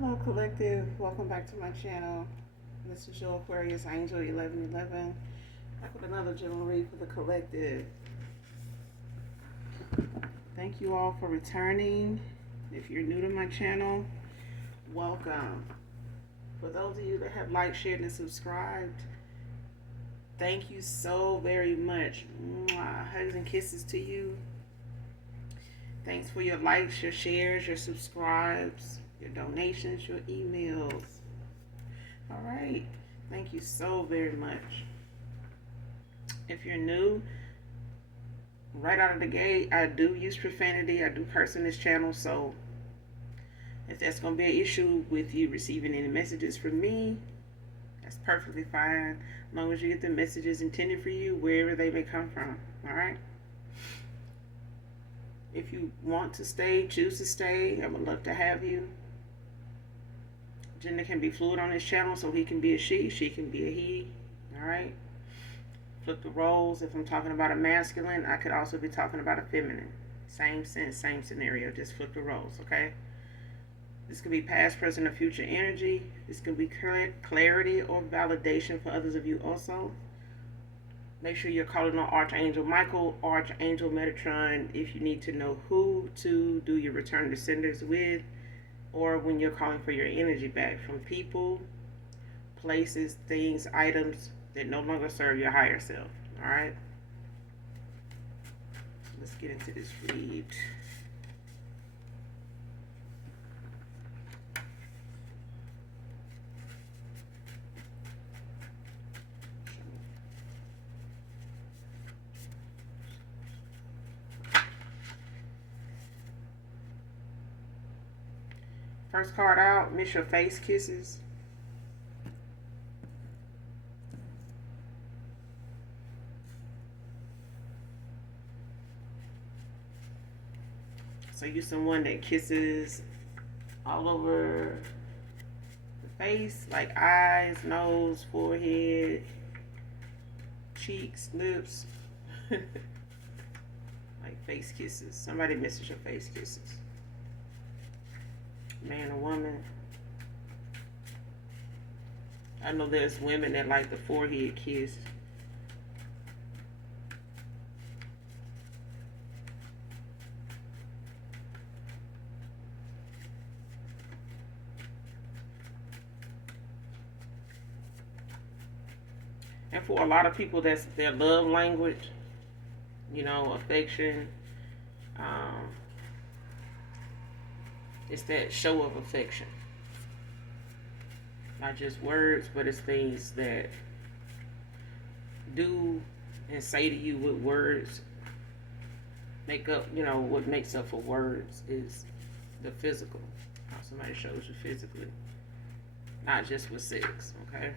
Hello, collective. Welcome back to my channel. This is your Aquarius Angel 1111. Back with another general read for the collective. Thank you all for returning. If you're new to my channel, welcome. For those of you that have liked, shared, and subscribed, thank you so very much. Mwah. Hugs and kisses to you. Thanks for your likes, your shares, your subscribes, your donations, your emails. All right. Thank you so very much. If you're new, right out of the gate, I do use profanity. I do curse in this channel. So if that's going to be an issue with you receiving any messages from me, that's perfectly fine. As long as you get the messages intended for you, wherever they may come from. All right. If you want to stay, choose to stay, I would love to have you. Gender can be fluid on this channel, so he can be a she can be a he. All right. Flip the roles. If I'm talking about a masculine, I could also be talking about a feminine. Same sense, same scenario. Just flip the roles, okay? This could be past, present, or future energy. This could be clarity or validation for others of you also. Make sure you're calling on Archangel Michael, Archangel Metatron, if you need to know who to do your return to senders with, or when you're calling for your energy back from people, places, things, items that no longer serve your higher self. All right? Let's get into this read. First card out, miss your face kisses. So you're someone that kisses all over the face, like eyes, nose, forehead, cheeks, lips. Like face kisses. Somebody misses your face kisses. Man or woman. I know there's women that like the forehead kiss. And for a lot of people, that's their love language. You know, affection. It's that show of affection. Not just words, but it's things that do and say to you with words. Make up, you know, what makes up for words is the physical. How somebody shows you physically. Not just with sex, okay?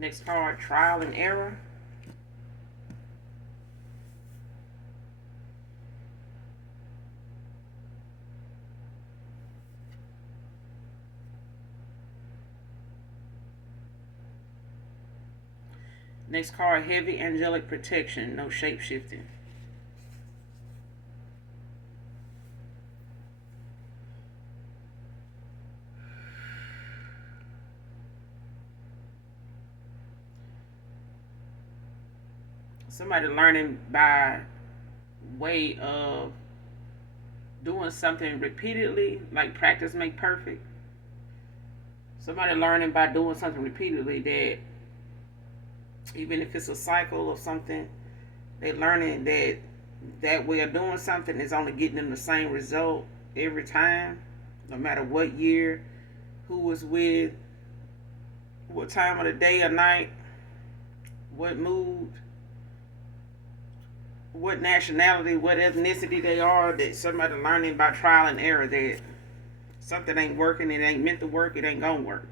Next card, trial and error. Next card, heavy angelic protection, no shape shifting. Somebody learning by way of doing something repeatedly, like practice make perfect. Somebody learning by doing something repeatedly that even if it's a cycle of something, they're learning that that way of doing something is only getting them the same result every time, no matter what year, who was with, what time of the day or night, what mood, what nationality, what ethnicity they are. That somebody learning by trial and error that something ain't working, it ain't meant to work, it ain't gonna work.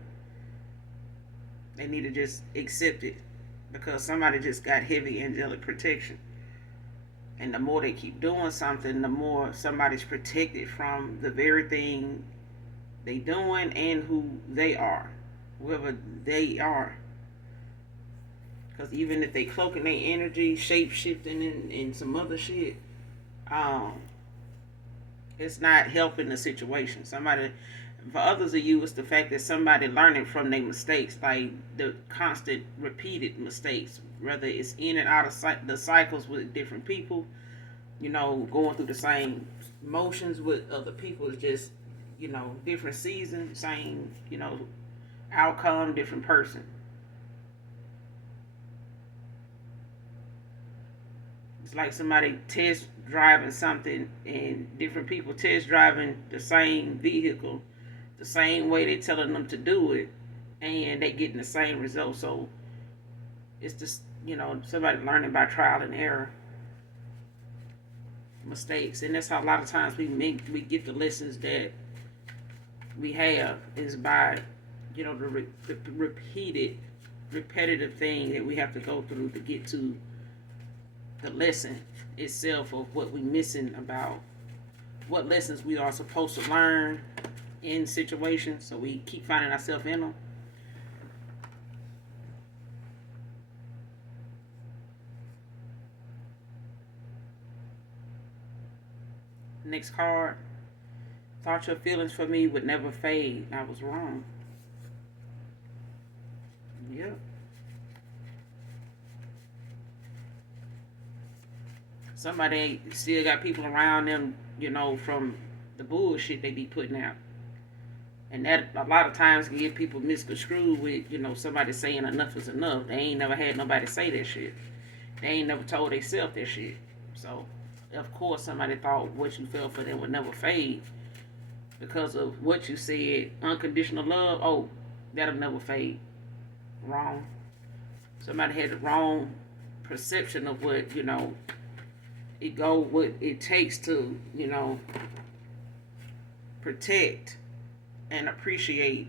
They need to just accept it because somebody just got heavy angelic protection. And the more they keep doing something, the more somebody's protected from the very thing they doing and who they are, whoever they are. Because even if they cloaking their energy, shape shifting in some other shit, um, it's not helping the situation. Somebody, for others of you, it's the fact that somebody learning from their mistakes, like the constant repeated mistakes, whether it's in and out of the cycles with different people, going through the same motions with other people. It's just, different season, same, outcome, different person. It's like somebody test driving something and different people test driving the same vehicle the same way they telling them to do it, and they getting the same result. So it's just, somebody learning by trial and error, mistakes. And that's how a lot of times we get the lessons that we have is by, the repeated repetitive thing that we have to go through to get to the lesson itself of what we missing about what lessons we are supposed to learn in situations, so we keep finding ourselves in them. Next card. Thought your feelings for me would never fade. I was wrong. Yep. Somebody still got people around them, from the bullshit they be putting out. And that a lot of times can get people misconstrued with, somebody saying enough is enough. They ain't never had nobody say that shit. They ain't never told themselves that shit. So, of course, somebody thought what you felt for them would never fade because of what you said. Unconditional love, oh, that'll never fade. Wrong. Somebody had the wrong perception of what, what it takes to, protect and appreciate.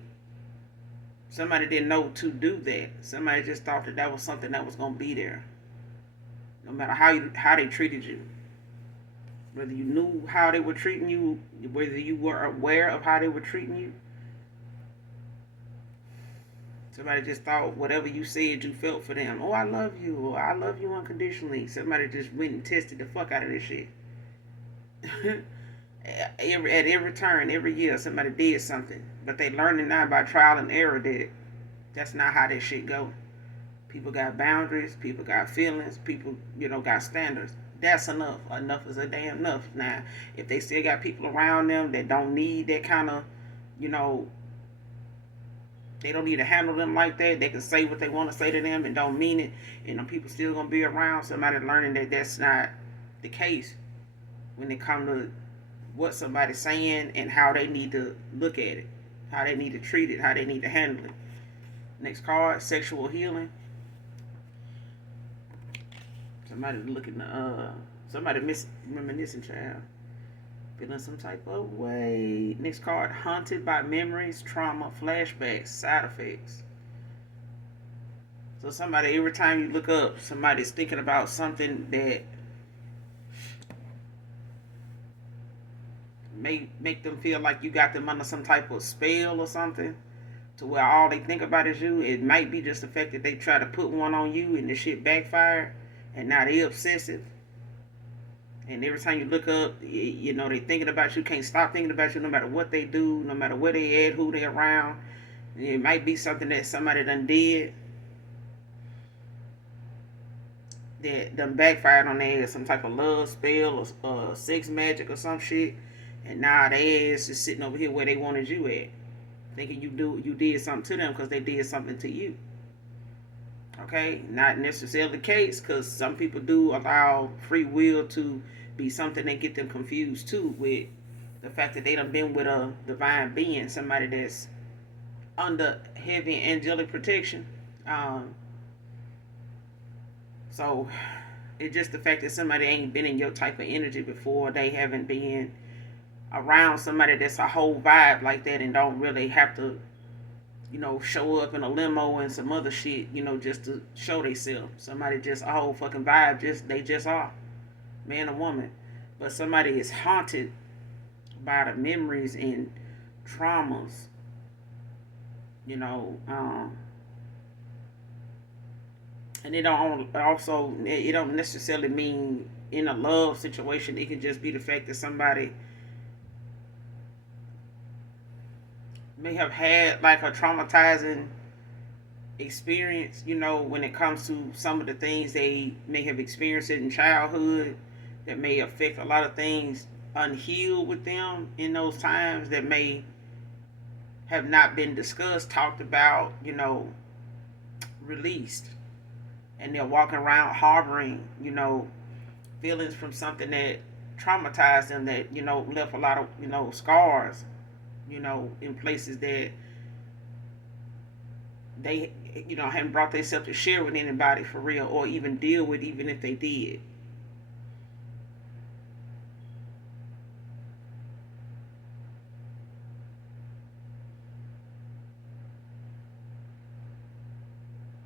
Somebody didn't know to do that. Somebody just thought that was something that was going to be there. No matter how they treated you. Whether you knew how they were treating you, whether you were aware of how they were treating you. Somebody just thought whatever you said you felt for them. Oh, I love you. Or I love you unconditionally. Somebody just went and tested the fuck out of this shit. At every turn, every year, somebody did something. But they learning now by trial and error that that's not how that shit go. People got boundaries. People got feelings. People, got standards. That's enough. Enough is a damn enough. Now, if they still got people around them that don't need that kind of, they don't need to handle them like that. They can say what they want to say to them and don't mean it. And them people still going to be around. Somebody learning that that's not the case when it comes to what somebody's saying and how they need to look at it, how they need to treat it, how they need to handle it. Next card, sexual healing. Somebody looking, somebody reminiscing, child. Feeling some type of way. Next card, haunted by memories, trauma, flashbacks, side effects. So somebody, every time you look up, somebody's thinking about something that may make them feel like you got them under some type of spell or something, to where all they think about is you. It might be just the fact that they try to put one on you and the shit backfired, and now they obsessive. And every time you look up, they thinking about you, can't stop thinking about you no matter what they do, no matter where they at, who they around. It might be something that somebody done did that done backfired on their ass, some type of love spell or sex magic or some shit. And now their ass is sitting over here where they wanted you at, thinking you did something to them because they did something to you. Okay, not necessarily the case, because some people do allow free will to be something that get them confused too, with the fact that they done been with a divine being, somebody that's under heavy angelic protection. So it's just the fact that somebody ain't been in your type of energy before. They haven't been around somebody that's a whole vibe like that and don't really have to, show up in a limo and some other shit, just to show themselves. Somebody just a whole fucking vibe, they just are. man or woman, but somebody is haunted by the memories and traumas, you know, and it don't also it don't necessarily mean in a love situation. It could just be the fact that somebody may have had like a traumatizing experience, when it comes to some of the things they may have experienced in childhood that may affect a lot of things unhealed with them in those times that may have not been discussed, talked about, released. And they're walking around harboring, feelings from something that traumatized them, that, left a lot of, scars, in places that they, hadn't brought themselves to share with anybody for real, or even deal with, even if they did.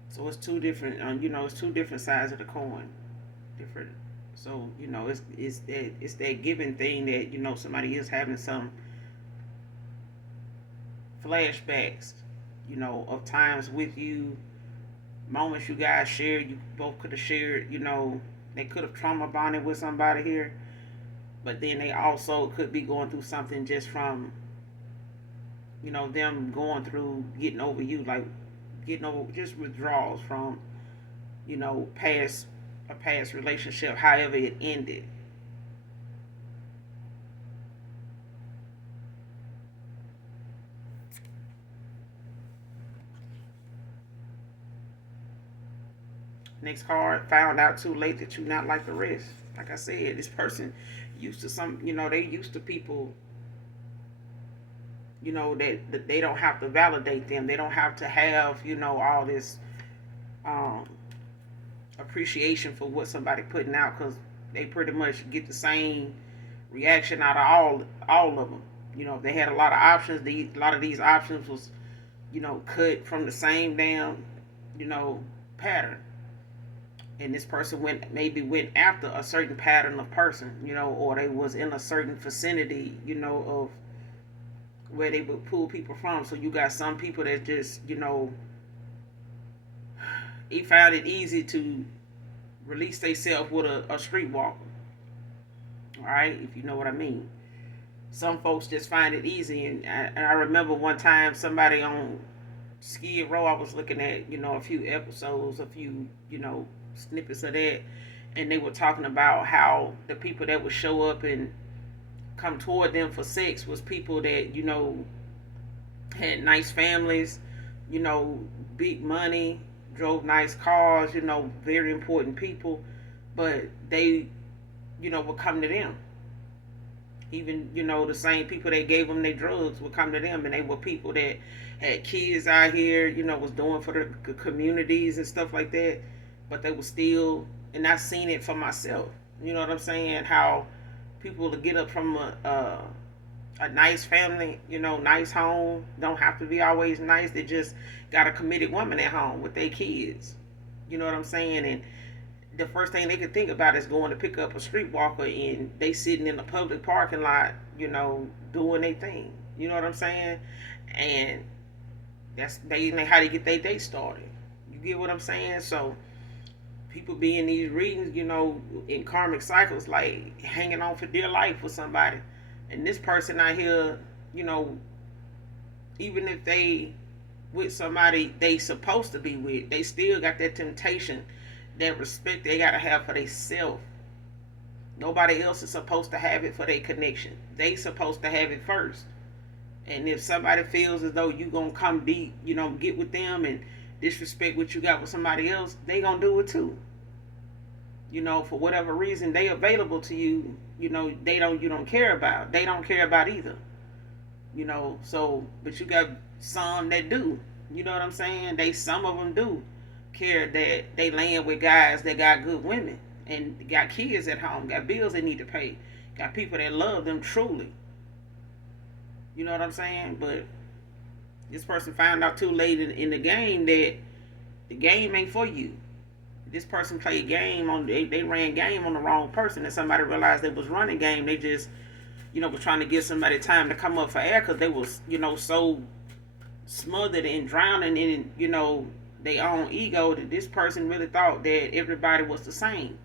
So it's two different, it's two different sides of the coin, different. So it's that given thing that somebody is having some flashbacks, of times with you, moments you guys shared, you both could have shared, they could have trauma bonded with somebody here, but then they also could be going through something just from, them going through getting over you, like getting over just withdrawals from, past a past relationship, however it ended. Next card, found out too late that you're not like the rest. Like I said, this person used to they used to people, that they don't have to validate them. They don't have to have, all this um, appreciation for what somebody putting out, because they pretty much get the same reaction out of all of them. If they had a lot of options, a lot of these options was, cut from the same damn, pattern. And this person went after a certain pattern of person, or they was in a certain vicinity, of where they would pull people from. So you got some people that just, he found it easy to release themselves with a streetwalker. All right, if you know what I mean. Some folks just find it easy, and I remember one time somebody on Skid Row, I was looking at, a few episodes, a few, snippets of that, and they were talking about how the people that would show up and come toward them for sex was people that, had nice families, big money, drove nice cars, very important people, but they, would come to them. Even, the same people that gave them their drugs would come to them, and they were people that had kids out here, was doing for the communities and stuff like that, but they were still, and I seen it for myself. You know what I'm saying? How people to get up from a nice family, nice home, don't have to be always nice. They just got a committed woman at home with their kids. You know what I'm saying? And the first thing they could think about is going to pick up a streetwalker, and they sitting in the public parking lot, doing their thing. You know what I'm saying? And that's how they get their day started. You get what I'm saying? So people be in these readings, in karmic cycles, like hanging on for dear life with somebody. And this person out here, even if they with somebody they supposed to be with, they still got that temptation, that respect they gotta have for themselves. Nobody else is supposed to have it for their connection. They supposed to have it first. And if somebody feels as though you gonna come deep, get with them and disrespect what you got with somebody else, they gonna do it too. For whatever reason they available to you, you don't care about. They don't care about either. So but you got some that do. You know what I'm saying? Some of them do care that they laying with guys that got good women and got kids at home, got bills they need to pay, got people that love them truly. You know what I'm saying? But this person found out too late in the game that the game ain't for you. This person played game on, they ran game on the wrong person, and somebody realized they was running game. They just, was trying to give somebody time to come up for air because they was, so smothered and drowning in, their own ego that this person really thought that everybody was the same.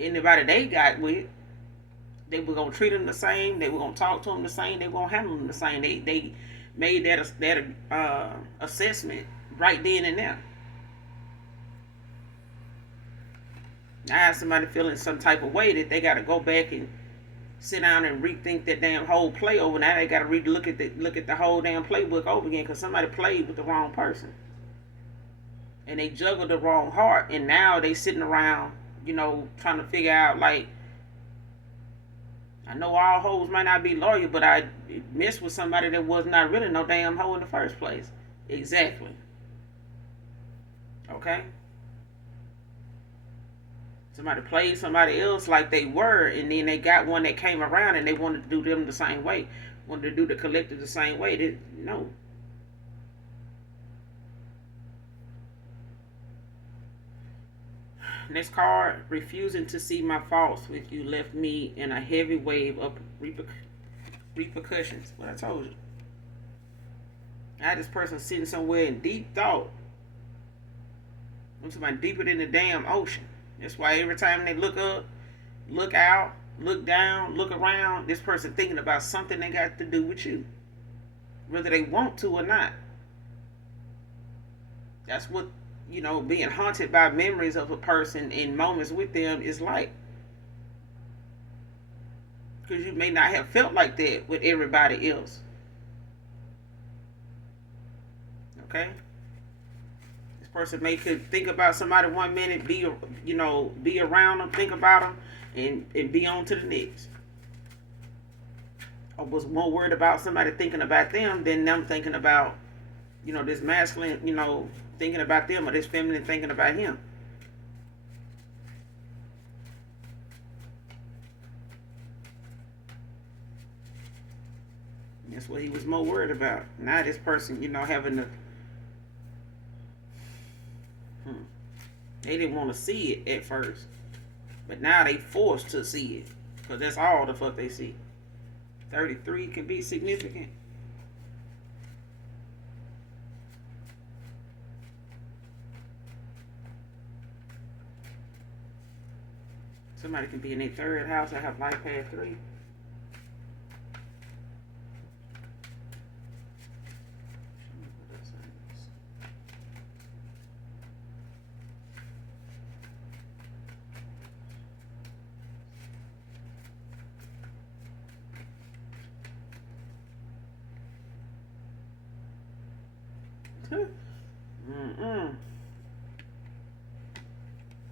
Anybody they got with, they were gonna treat them the same. They were gonna talk to them the same. They were gonna handle them the same. They made that assessment right then and there. Now somebody feeling some type of way that they got to go back and sit down and rethink that damn whole play over. Now they got to look at the whole damn playbook over again because somebody played with the wrong person and they juggled the wrong heart, and now they sitting around, trying to figure out, like, I know all hoes might not be loyal, but I messed with somebody that was not really no damn hoe in the first place. Exactly. Okay. Somebody played somebody else like they were, and then they got one that came around and they wanted to do them the same way. Wanted to do the collective the same way. No. Next card, refusing to see my faults with you left me in a heavy wave of repercussions. What I told you. I had this person sitting somewhere in deep thought. I'm talking about deeper than the damn ocean. That's why every time they look up, look out, look down, look around, this person thinking about something they got to do with you. Whether they want to or not. That's what, being haunted by memories of a person in moments with them is like. Because you may not have felt like that with everybody else. Okay? Person may could think about somebody 1 minute, be around them, think about them, and be on to the next. I was more worried about somebody thinking about them than them thinking about, this masculine, thinking about them, or this feminine thinking about him. That's what he was more worried about. Now this person, having to. They didn't want to see it at first, but now they forced to see it because that's all the fuck they see. 33 can be significant. Somebody can be in their third house. I have life path 3.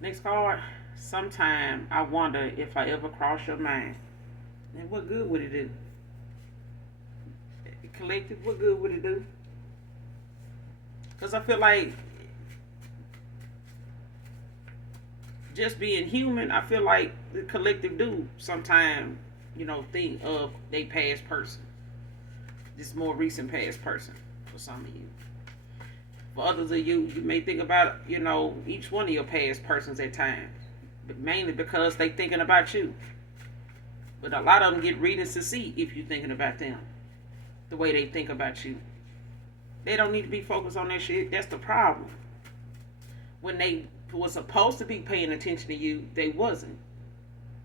Next card. Sometime I wonder if I ever cross your mind. And what good would it do? Collective, what good would it do? Because I feel like just being human, I feel like the collective do sometimes, think of they past person. This more recent past person for some of you. For others of you, you may think about, each one of your past persons at times. But mainly because they thinking about you. But a lot of them get readings to see if you're thinking about them. The way they think about you. They don't need to be focused on that shit. That's the problem. When they was supposed to be paying attention to you, they wasn't.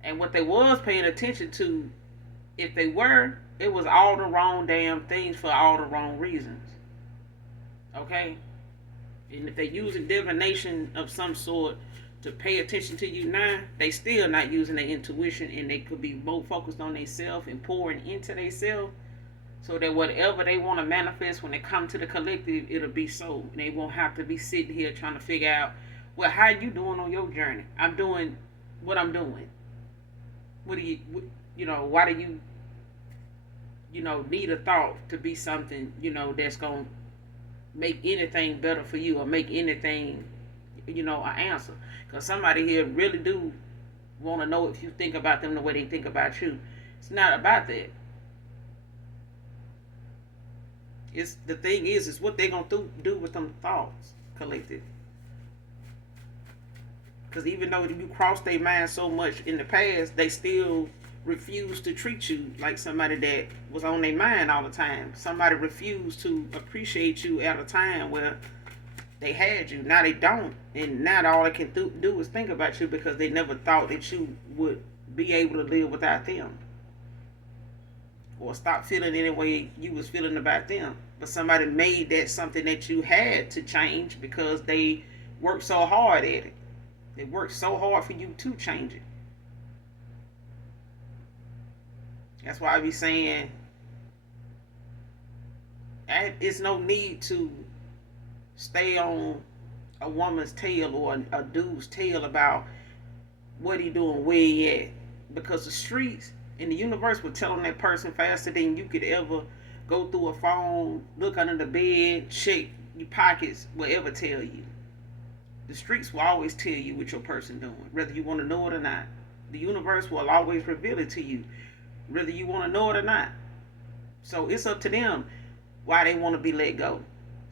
And what they was paying attention to, if they were, it was all the wrong damn things for all the wrong reasons. Okay? And if they're using divination of some sort to pay attention to you now, they still not using their intuition, and they could be more focused on themselves and pouring into themselves, so that whatever they want to manifest when they come to the collective, it'll be so. And they won't have to be sitting here trying to figure out, well, how you doing on your journey? I'm doing what I'm doing. What do you, why do you, need a thought to be something, that's going to make anything better for you or make anything, an answer. Because somebody here really do want to know if you think about them the way they think about you. It's not about that. It's the thing is what they're going to do with them thoughts, collective. Because even though you crossed their mind so much in the past, they still refuse to treat you like somebody that was on their mind all the time. Somebody refused to appreciate you at a time where they had you. Now they don't. And now all they can do is think about you because they never thought that you would be able to live without them. Or stop feeling any way you was feeling about them. But somebody made that something that you had to change because they worked so hard at it. They worked so hard for you to change it. That's why I be saying it's no need to stay on a woman's tail or a dude's tail about what he doing, where he at. Because the streets and the universe will tell on that person faster than you could ever go through a phone, look under the bed, check your pockets, will ever tell you. The streets will always tell you what your person doing, whether you want to know it or not. The universe will always reveal it to you, whether you want to know it or not. So it's up to them why they want to be let go.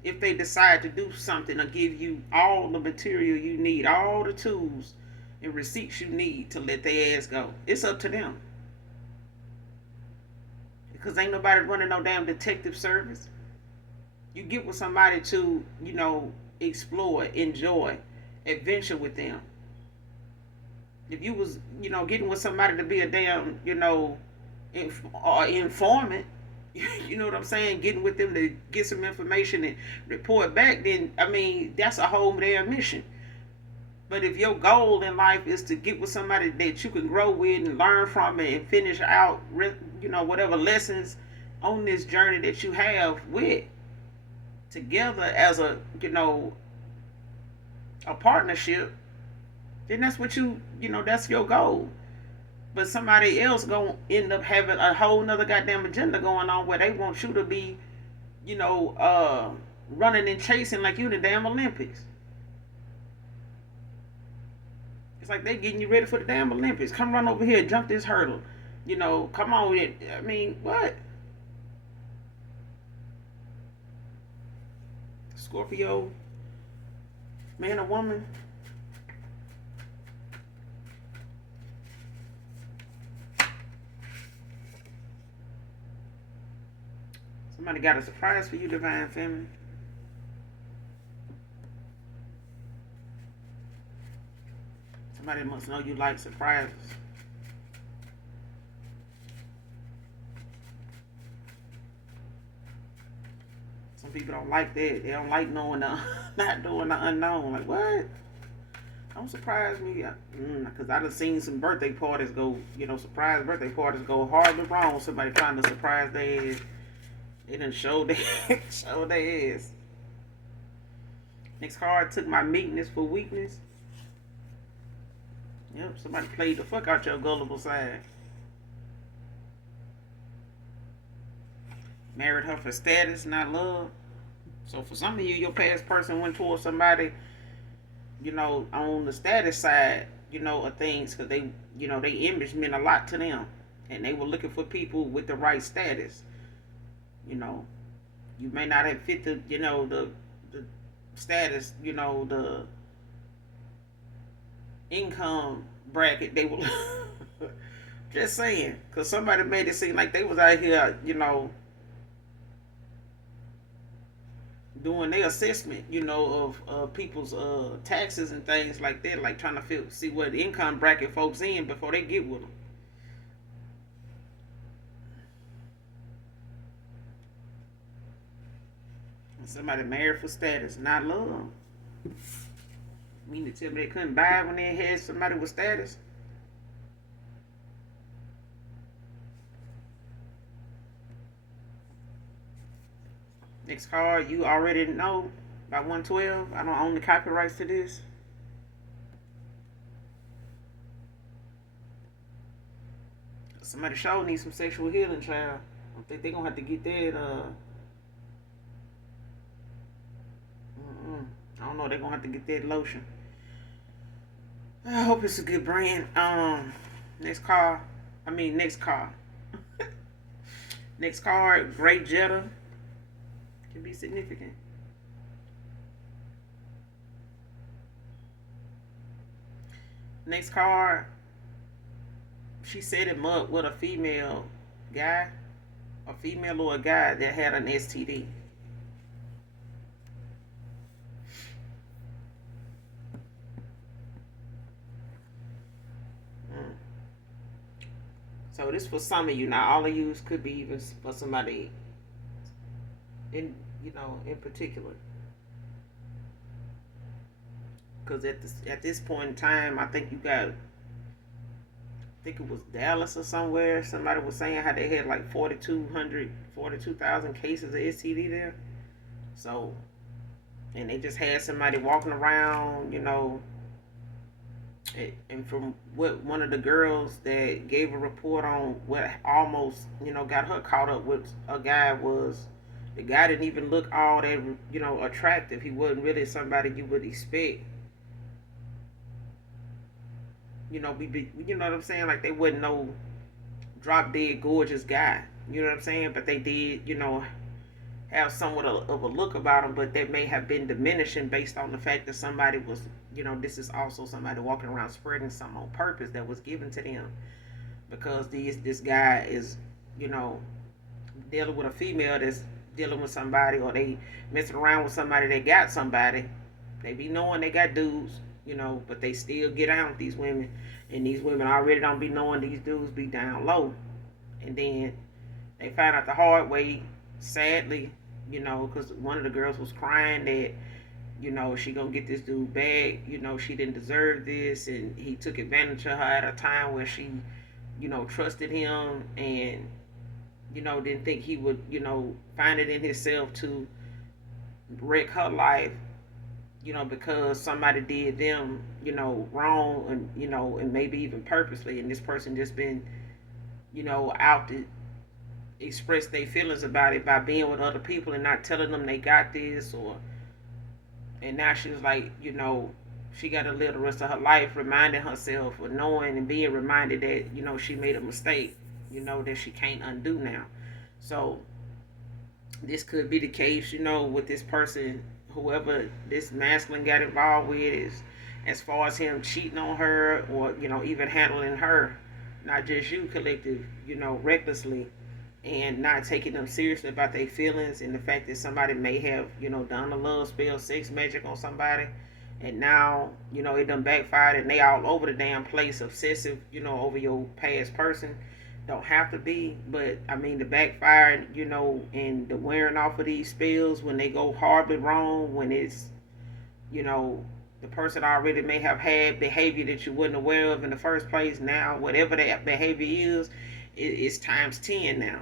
If they decide to do something or give you all the material you need, all the tools and receipts you need to let their ass go, it's up to them. Because ain't nobody running no damn detective service. You get with somebody to, explore, enjoy, adventure with them. If you was, getting with somebody to be a damn, informant, you know what I'm saying, getting with them to get some information and report back, then, that's a whole damn mission. But if your goal in life is to get with somebody that you can grow with and learn from it and finish out, whatever lessons on this journey that you have with together as a partnership, then that's what that's your goal. But somebody else gonna end up having a whole nother goddamn agenda going on where they want you to be, running and chasing like you in the damn Olympics. It's like they getting you ready for the damn Olympics. Come run over here, jump this hurdle. Come on. What? Scorpio, man or woman. Somebody got a surprise for you, Divine Feminine. Somebody must know you like surprises. Some people don't like that. They don't like knowing not doing the unknown. Like, what? Don't surprise me. Because I done seen some birthday parties go, surprise birthday parties go horribly wrong. Somebody trying to surprise their ass. They done show their ass. Next card, took my meekness for weakness. Yep, somebody played the fuck out your gullible side. Married her for status, not love. So for some of you, your past person went towards somebody, on the status side, of things, because they, they image meant a lot to them. And they were looking for people with the right status. You may not have fit the, the status, the income bracket they were just saying, because somebody made it seem like they was out here doing their assessment of people's taxes and things like that, like trying to see what income bracket folks in before they get with them. Somebody married for status, not love. Mean to tell me they couldn't buy when they had somebody with status? Next card, you already know by 112. I don't own the copyrights to this. Somebody sure needs some sexual healing, child. I think they're gonna have to get that. I don't know. They're gonna have to get that lotion. I hope it's a good brand. Next card. Next card. Great Jetta. Can be significant. Next card, she set him up with a female guy, a female or a guy that had an STD. Mm. So this for some of you. Now, all of you could be even for somebody in in particular. Because at this point in time, I think you got, I think it was Dallas or somewhere. Somebody was saying how they had like 42,000 cases of STD there. So, and they just had somebody walking around, and from what one of the girls that gave a report on what almost, got her caught up with a guy was, the guy didn't even look all that, attractive. He wasn't really somebody you would expect, you know what I'm saying? Like, they wasn't no drop dead gorgeous guy. You know what I'm saying? But they did, have somewhat of a look about them, but that may have been diminishing based on the fact that somebody was, this is also somebody walking around spreading something on purpose that was given to them, because this guy is, you know, dealing with a female that's dealing with somebody, or they messing around with somebody that got somebody. They be knowing they got dudes, but they still get out with these women, and these women already don't be knowing these dudes be down low, and then they find out the hard way, sadly, because one of the girls was crying that, she gonna get this dude back, she didn't deserve this, and he took advantage of her at a time where she, trusted him, and, didn't think he would, find it in himself to wreck her life, because somebody did them, wrong, and, and maybe even purposely, and this person just been, out to express their feelings about it by being with other people and not telling them they got this, or, and now she was like, she got to live the rest of her life reminding herself, or knowing and being reminded that, she made a mistake, that she can't undo now. So this could be the case, with this person, whoever this masculine got involved with, is as far as him cheating on her, or, even handling her, not just you, collective, recklessly, and not taking them seriously about their feelings, and the fact that somebody may have, done a love spell, sex magic on somebody, and now, it done backfired, and they all over the damn place, obsessive, over your past person. Don't have to be, but I mean, the backfire, and the wearing off of these spells when they go horribly wrong, when it's, the person already may have had behavior that you wasn't aware of in the first place. Now, whatever that behavior is, it's times 10 now,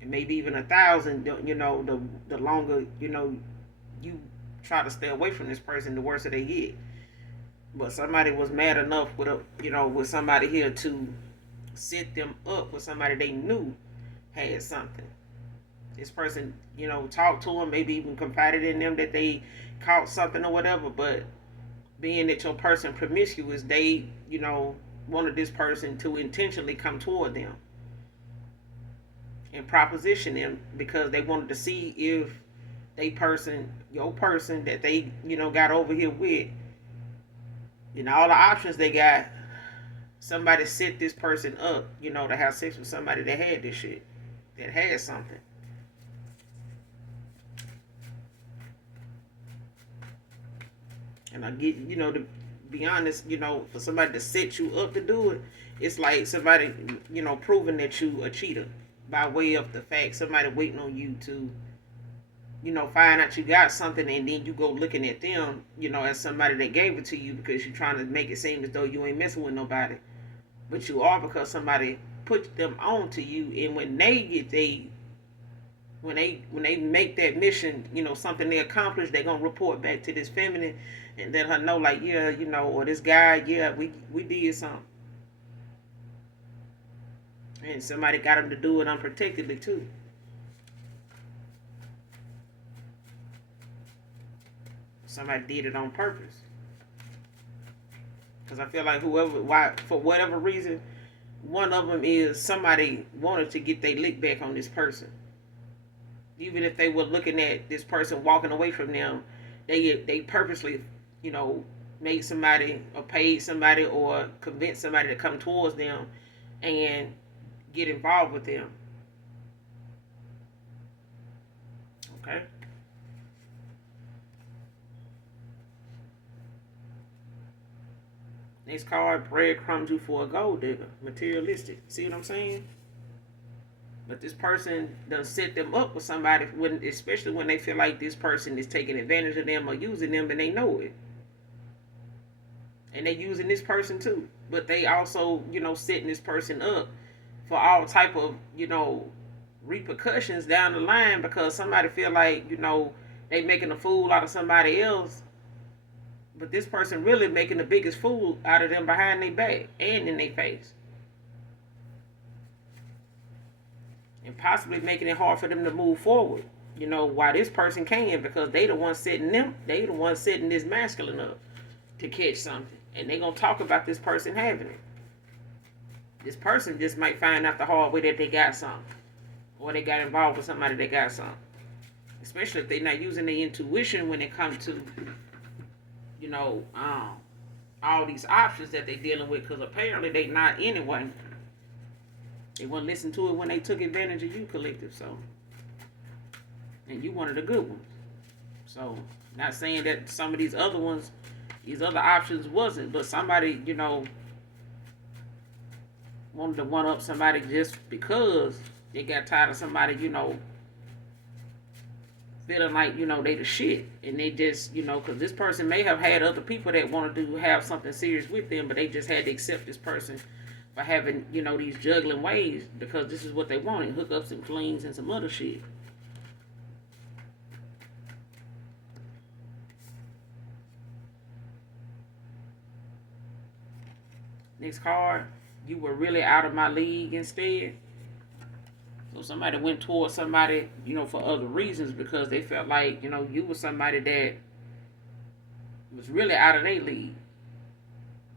and maybe even 1,000. The longer you try to stay away from this person, the worse they get. But somebody was mad enough with with somebody here to set them up with somebody they knew had something. This person, talked to them, maybe even confided in them that they caught something or whatever, but being that your person promiscuous, they, wanted this person to intentionally come toward them and proposition them, because they wanted to see if your person that they, got over here with, all the options they got, somebody set this person up, to have sex with somebody that had this shit, that had something. And I get, to be honest, for somebody to set you up to do it, it's like somebody, proving that you a cheater by way of the fact somebody waiting on you to, find out you got something, and then you go looking at them, as somebody that gave it to you, because you're trying to make it seem as though you ain't messing with nobody, but you are, because somebody put them on to you, and when they get when they make that mission, something they accomplish, they're gonna report back to this feminine and let her know, like, yeah, or this guy, yeah, we did something, and somebody got him to do it unprotectedly too. Somebody did it on purpose, because I feel like for whatever reason, one of them is somebody wanted to get their lick back on this person. Even if they were looking at this person walking away from them, they purposely, made somebody or paid somebody or convinced somebody to come towards them and get involved with them. Okay. Next card, breadcrumbs you for a gold digger. Materialistic. See what I'm saying? But this person done set them up with somebody, when, especially when they feel like this person is taking advantage of them or using them and they know it. And they using this person too. But they also, setting this person up for all type of, repercussions down the line because somebody feel like, they making a fool out of somebody else. But this person really making the biggest fool out of them behind their back and in their face. And possibly making it hard for them to move forward. Why this person can, because they the one setting this masculine up to catch something. And they gonna talk about this person having it. This person just might find out the hard way that they got something. Or they got involved with somebody that got something. Especially if they're not using their intuition when it comes to, all these options that they dealing with, because apparently they not anyway. They wouldn't listen to it when they took advantage of you, collective. So, and you one of the good ones. So, not saying that some of these other ones, these other options wasn't, but somebody, wanted to one up somebody just because they got tired of somebody, feeling like, they the shit. And they just, because this person may have had other people that wanted to have something serious with them, but they just had to accept this person for having, these juggling ways because this is what they wanted, hookups and flings and some other shit. Next card, you were really out of my league instead. So somebody went towards somebody, for other reasons because they felt like, you were somebody that was really out of their league.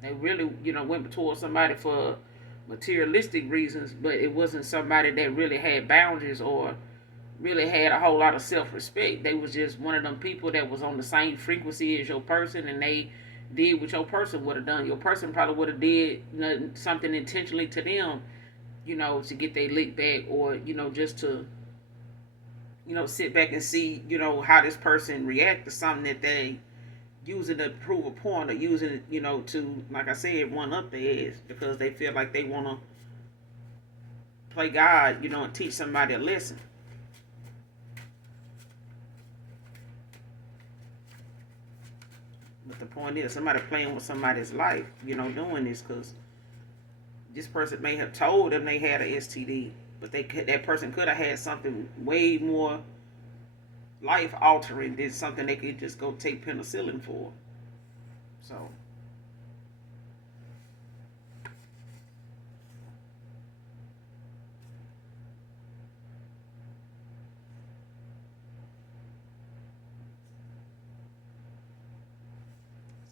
They really, went towards somebody for materialistic reasons, but it wasn't somebody that really had boundaries or really had a whole lot of self-respect. They was just one of them people that was on the same frequency as your person, and they did what your person would have done. Your person probably would have did something intentionally to them, to get their lick back, or just to sit back and see how this person react to something that they using to prove a point, or using it to, like I said, one up their ass because they feel like they want to play God, and teach somebody a lesson. But the point is, somebody playing with somebody's life, doing this because this person may have told them they had a STD, but that person could have had something way more life altering than something they could just go take penicillin for. So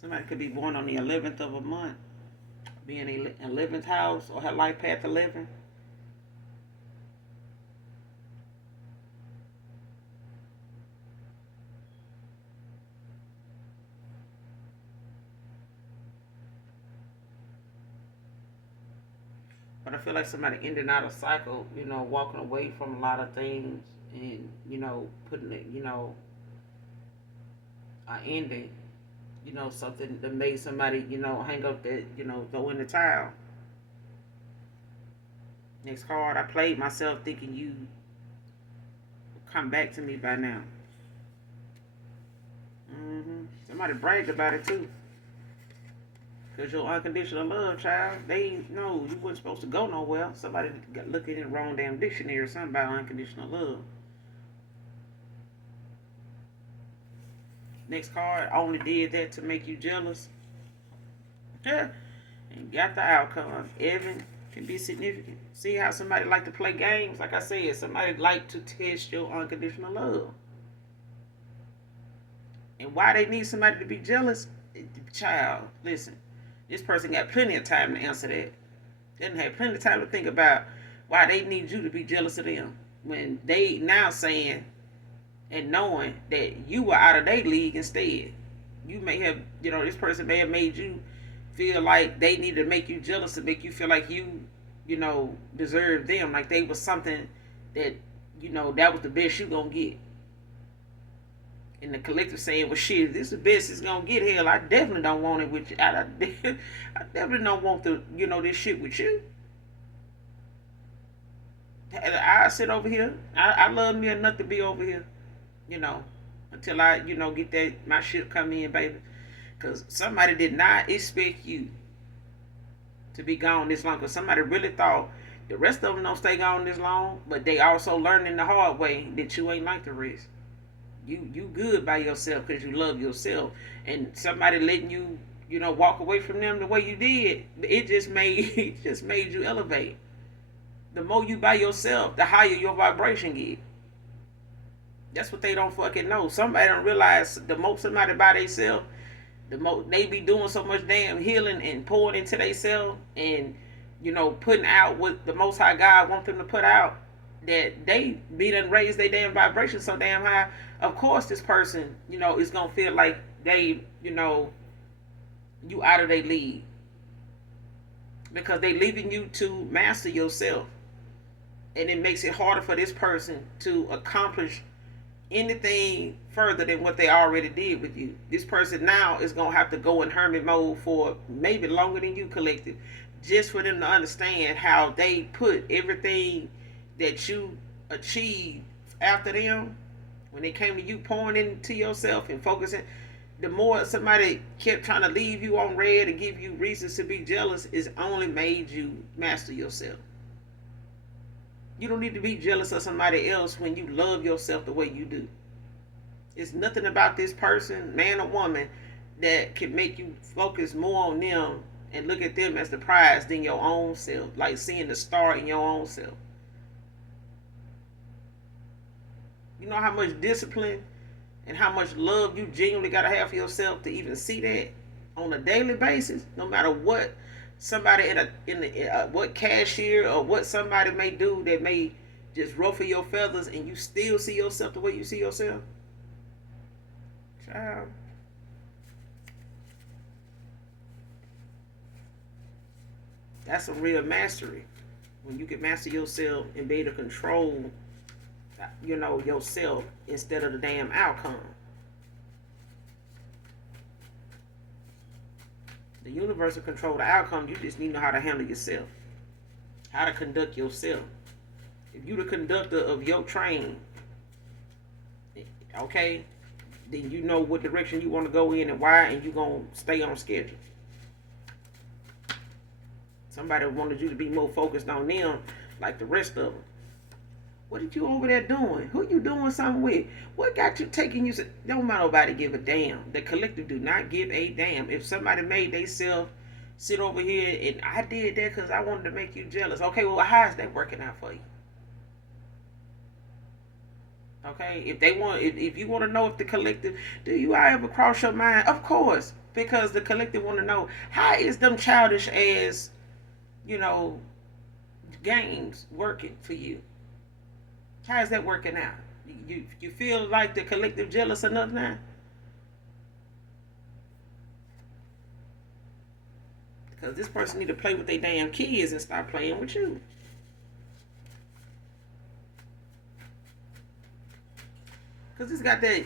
somebody could be born on the 11th of a month, be in the 11th house, or have life path 11. But I feel like somebody ending out a cycle, walking away from a lot of things and, putting it, an ending, something that made somebody, hang up that, throw in the towel. Next card, I played myself thinking you would come back to me by now. Somebody bragged about it too. Because your unconditional love, child, they know you wasn't supposed to go nowhere. Somebody got looking in the wrong damn dictionary or something about unconditional love. Next card, only did that to make you jealous. And got the outcome. Evan can be significant. See how somebody like to play games? Like I said, somebody like to test your unconditional love. And why they need somebody to be jealous? Child, listen. This person got plenty of time to answer that. They didn't have plenty of time to think about why they need you to be jealous of them. When they now saying and knowing that you were out of their league instead. you may have, this person may have made you feel like they need to make you jealous to make you feel like you deserve them, like they was something that, that was the best you gonna get. And the collective saying, well, shit, this is the best it's gonna get. Hell, I definitely don't want it with you. I definitely don't want this shit with you. I sit over here. I love me enough to be over here, you know, until I, get that my ship come in, baby. Because somebody did not expect you to be gone this long. Because somebody really thought the rest of them don't stay gone this long, but they also learning the hard way that you ain't like the rest. You good by yourself because you love yourself, and somebody letting you, walk away from them the way you did, it just made it just made you elevate. The more you by yourself, the higher your vibration get. That's what they don't fucking know. Somebody don't realize the more somebody by themselves, the more they be doing so much damn healing and pouring into themselves, and putting out what the Most High God wants them to put out, that they be done raise their damn vibration so damn high. Of course, this person, is gonna feel like they, you out of their league, because they leaving you to master yourself, and it makes it harder for this person to accomplish anything further than what they already did with you. This person now is gonna have to go in hermit mode for maybe longer than you collected, just for them to understand how they put everything that you achieved after them, when they came to you, pouring into yourself and focusing. The more somebody kept trying to leave you on red and give you reasons to be jealous, is only made you master yourself. You don't need to be jealous of somebody else when you love yourself the way you do. It's nothing about this person, man or woman, that can make you focus more on them and look at them as the prize than your own self, like seeing the star in your own self. You know how much discipline and how much love you genuinely got to have for yourself to even see that on a daily basis, no matter what somebody what cashier or what somebody may do that may just ruffle your feathers, and you still see yourself the way you see yourself. Child. That's a real mastery. When you can master yourself and be able to control, yourself instead of the damn outcome. The universe will control the outcome. You just need to know how to handle yourself, how to conduct yourself. If you the conductor of your train, okay, then you know what direction you want to go in and why, and you're going to stay on schedule. Somebody wanted you to be more focused on them like the rest of them. What did you over there doing? Who you doing something with? What got you taking you? Don't nobody give a damn. The collective do not give a damn. If somebody made themselves sit over here and I did that because I wanted to make you jealous. Okay, well, how is that working out for you? Okay, if you want to know if the collective, do you ever cross your mind? Of course, because the collective want to know, how is them childish ass, games working for you? How is that working out? You feel like the collective jealous enough now? Because this person need to play with their damn kids and stop playing with you. Because it's got that,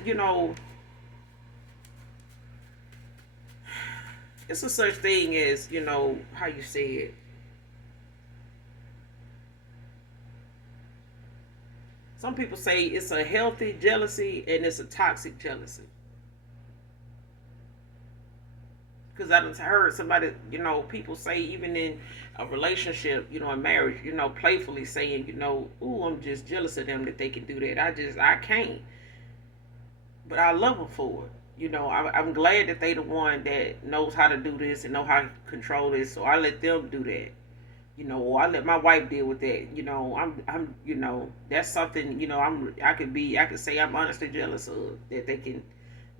it's a such thing as, how you say it. Some people say it's a healthy jealousy and it's a toxic jealousy. Because I've heard somebody, people say even in a relationship, a marriage, playfully saying, ooh, I'm just jealous of them that they can do that. I can't. But I love them for it. I'm glad that they the one that knows how to do this and know how to control this. So I let them do that. Or I let my wife deal with that. That's something, I could say I'm honestly jealous of, that they can,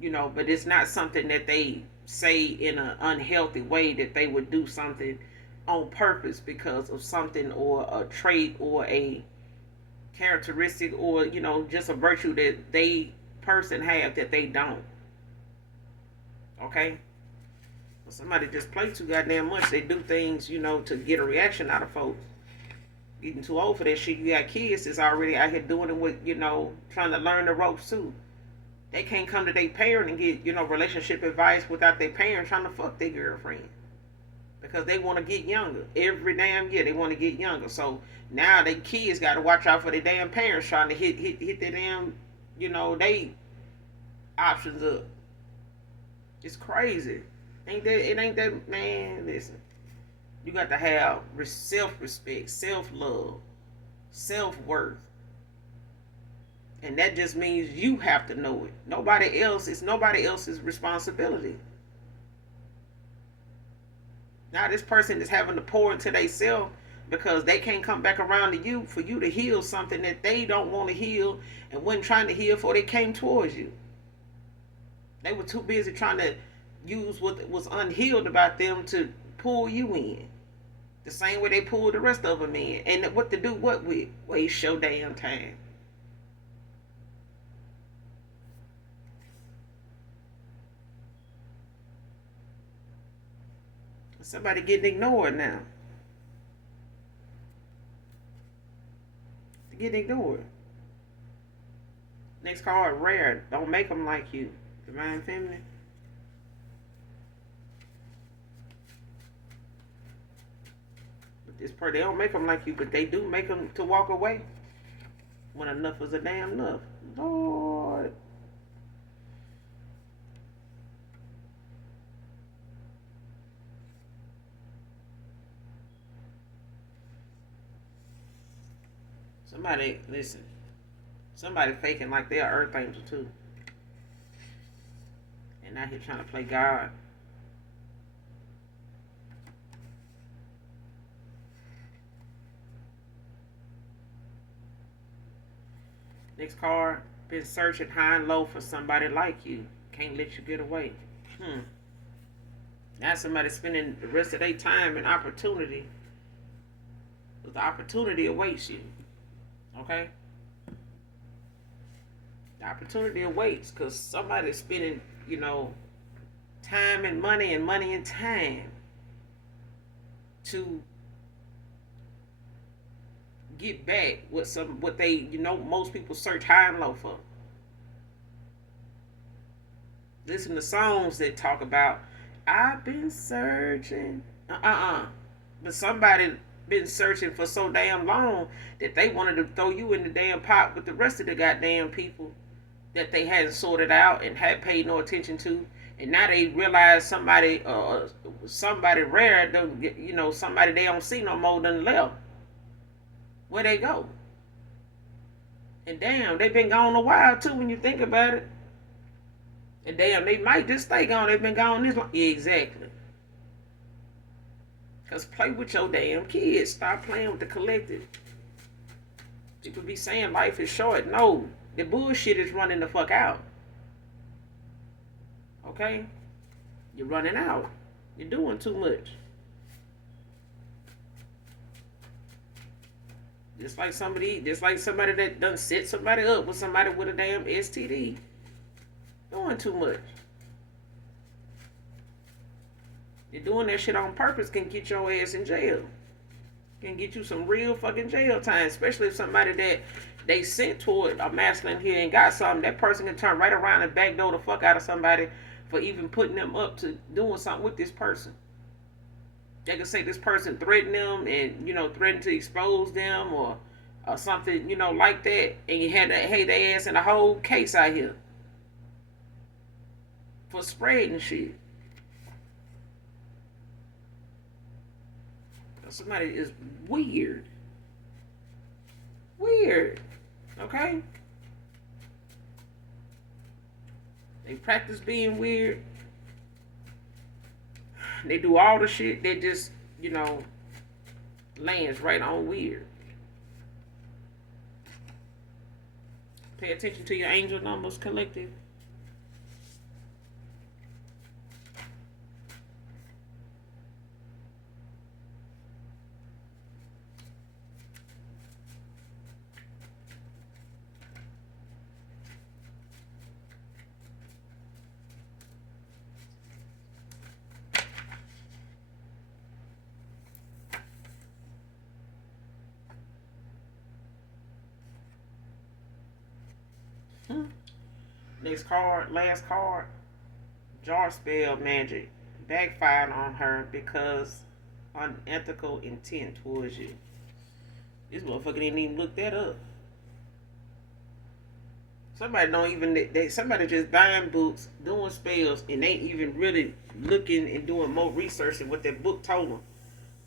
but it's not something that they say in an unhealthy way, that they would do something on purpose because of something or a trait or a characteristic or, just a virtue that they person have that they don't. Okay? Somebody just play too goddamn much. They do things, to get a reaction out of folks. Getting too old for that shit. You got kids that's already out here doing it with, trying to learn the ropes too. They can't come to their parent and get, relationship advice without their parent trying to fuck their girlfriend. Because they want to get younger. Every damn year they want to get younger. So now they kids got to watch out for their damn parents trying to hit their damn, they options up. It's crazy. It ain't that, man, listen. You got to have self-respect, self-love, self-worth. And that just means you have to know it. It's nobody else's responsibility. Now this person is having to pour into themselves because they can't come back around to you for you to heal something that they don't want to heal and wasn't trying to heal before they came towards you. They were too busy trying to use what was unhealed about them to pull you in. The same way they pulled the rest of them in. And what to do what with? Waste your damn time. Somebody getting ignored now. Getting ignored. Next card, rare. Don't make them like you. Divine Feminine. But this part, they don't make them like you, but they do make them to walk away when enough is a damn enough. Lord. Somebody, listen. Somebody faking like they're earth angel too. And out here trying to play God. Next card. Been searching high and low for somebody like you. Can't let you get away. Now somebody spending the rest of their time and opportunity. Because the opportunity awaits you. Okay? The opportunity awaits because somebody's spending, time and money and time to get back what they, most people search high and low for. Listen to songs that talk about, I've been searching. But somebody been searching for so damn long that they wanted to throw you in the damn pot with the rest of the goddamn people that they hadn't sorted out and had paid no attention to. And now they realize somebody rare, somebody they don't see no more than left. Where they go? And damn, they've been gone a while too when you think about it. And damn, they might just stay gone. They've been gone this long. Yeah, exactly. Because play with your damn kids. Stop playing with the collective. People be saying life is short. No, the bullshit is running the fuck out. Okay? You're running out. You're doing too much. Just like somebody that done set somebody up with somebody with a damn STD. Doing too much. You're doing that shit on purpose can get your ass in jail. Can get you some real fucking jail time. Especially if somebody that they sent toward a masculine here and got something, that person can turn right around and backdoor the fuck out of somebody for even putting them up to doing something with this person. They can say this person threatened them and, threatened to expose them or something, like that. And you had to hate their ass in a whole case out here. For spreading shit. Somebody is weird. Weird. Okay? They practice being weird. They do all the shit that just, lands right on weird. Pay attention to your angel numbers, collective. Next card, last card. Jar spell magic backfired on her because unethical intent towards you. This motherfucker didn't even look that up. Somebody don't even somebody just buying books, doing spells, and ain't even really looking and doing more research than what that book told them.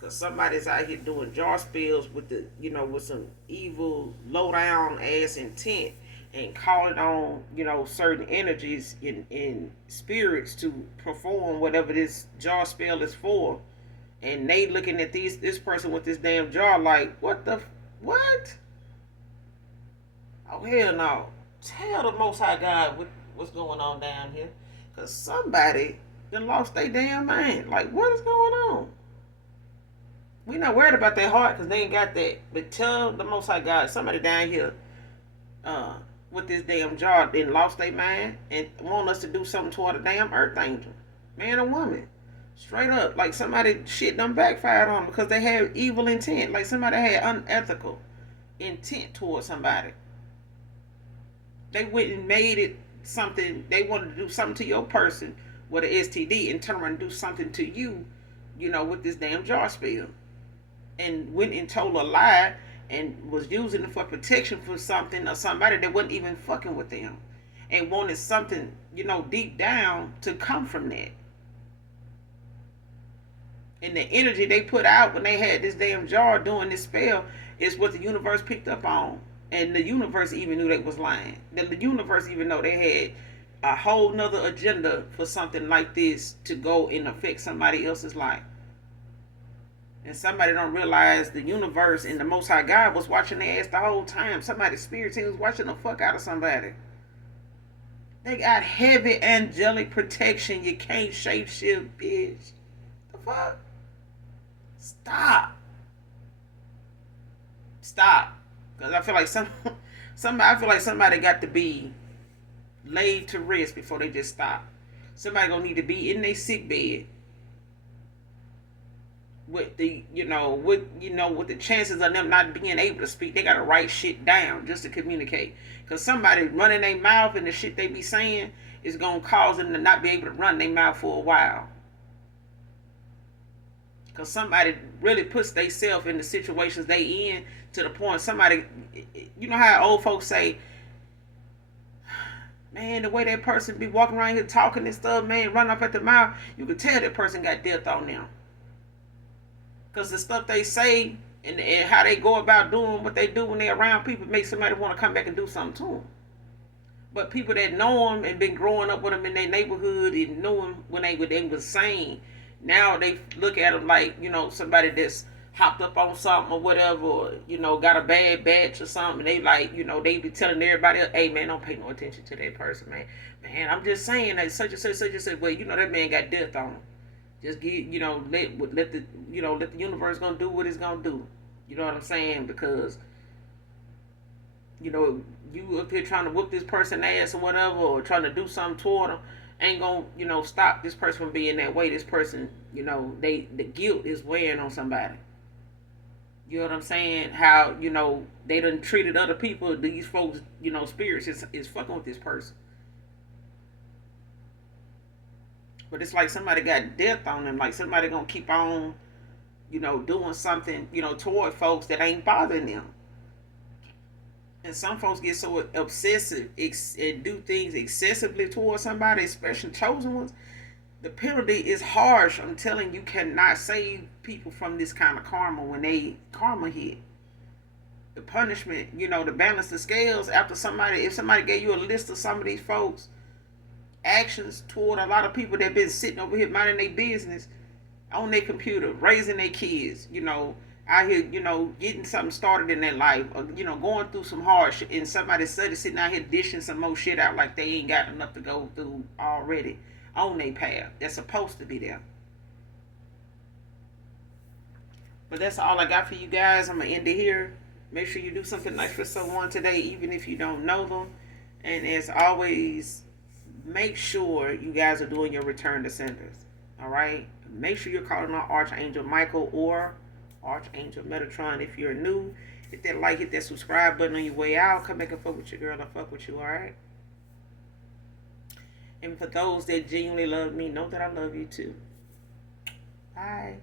Cause somebody's out here doing jar spells with the with some evil, low down ass intent, and calling on certain energies in spirits to perform whatever this jar spell is for, and they looking at this person with this damn jar like what? Oh hell no! Tell the Most High God what's going on down here, cause somebody done lost their damn mind. Like what is going on? We not worried about their heart because they ain't got that. But tell the Most High God, somebody down here with this damn jar then lost their mind and want us to do something toward a damn earth angel. Man or woman. Straight up. Like somebody shit done backfired on them because they had evil intent. Like somebody had unethical intent towards somebody. They went and made it something. They wanted to do something to your person with an STD and turn around and do something to you, with this damn jar spell. And went and told a lie and was using it for protection for something or somebody that wasn't even fucking with them and wanted something, deep down to come from that. And the energy they put out when they had this damn jar doing this spell is what the universe picked up on. And the universe even knew they was lying. The universe even know they had a whole nother agenda for something like this to go and affect somebody else's life. And somebody don't realize the universe and the Most High God was watching their ass the whole time. Somebody's spirit team was watching the fuck out of somebody. They got heavy angelic protection. You can't shapeshift, bitch. The fuck? Stop. Cause I feel like somebody got to be laid to rest before they just stop. Somebody gonna need to be in their sick bed with the with the chances of them not being able to speak. They gotta write shit down just to communicate, because somebody running their mouth and the shit they be saying is gonna cause them to not be able to run their mouth for a while, because somebody really puts themselves in the situations they in to the point somebody, how old folks say, man, the way that person be walking around here talking and stuff, man, running off at the mouth, you can tell that person got death on them. Because the stuff they say and how they go about doing what they do when they're around people makes somebody want to come back and do something to them. But people that know them and been growing up with them in their neighborhood and knew them when they was sane, now they look at them like, somebody that's hopped up on something or whatever, or, got a bad batch or something. And they like, they be telling everybody else, hey, man, don't pay no attention to that person, man. Man, I'm just saying that such and such. Well, that man got death on him. Just get, let the universe gonna do what it's gonna do. You know what I'm saying? Because, you up here trying to whoop this person ass or whatever, or trying to do something toward them, ain't gonna, stop this person from being that way. This person, the guilt is weighing on somebody. You know what I'm saying? How, they done treated other people. These folks, spirits is fucking with this person. But it's like somebody got death on them. Like somebody gonna keep on, doing something, toward folks that ain't bothering them. And some folks get so obsessive and do things excessively towards somebody, especially chosen ones. The penalty is harsh. I'm telling you, cannot save people from this kind of karma when karma hit. The punishment, to balance the scales after if somebody gave you a list of some of these folks' actions toward a lot of people that been sitting over here minding their business on their computer, raising their kids, out here, getting something started in their life, or, going through some hard shit, and somebody sitting out here dishing some more shit out like they ain't got enough to go through already on their path. They're supposed to be there. But that's all I got for you guys. I'm going to end it here. Make sure you do something nice for someone today, even if you don't know them. And as always, make sure you guys are doing your return to senders. All right? Make sure you're calling on Archangel Michael or Archangel Metatron if you're new. Hit that like, hit that subscribe button on your way out. Come back and fuck with your girl. I fuck with you, all right? And for those that genuinely love me, know that I love you too. Bye.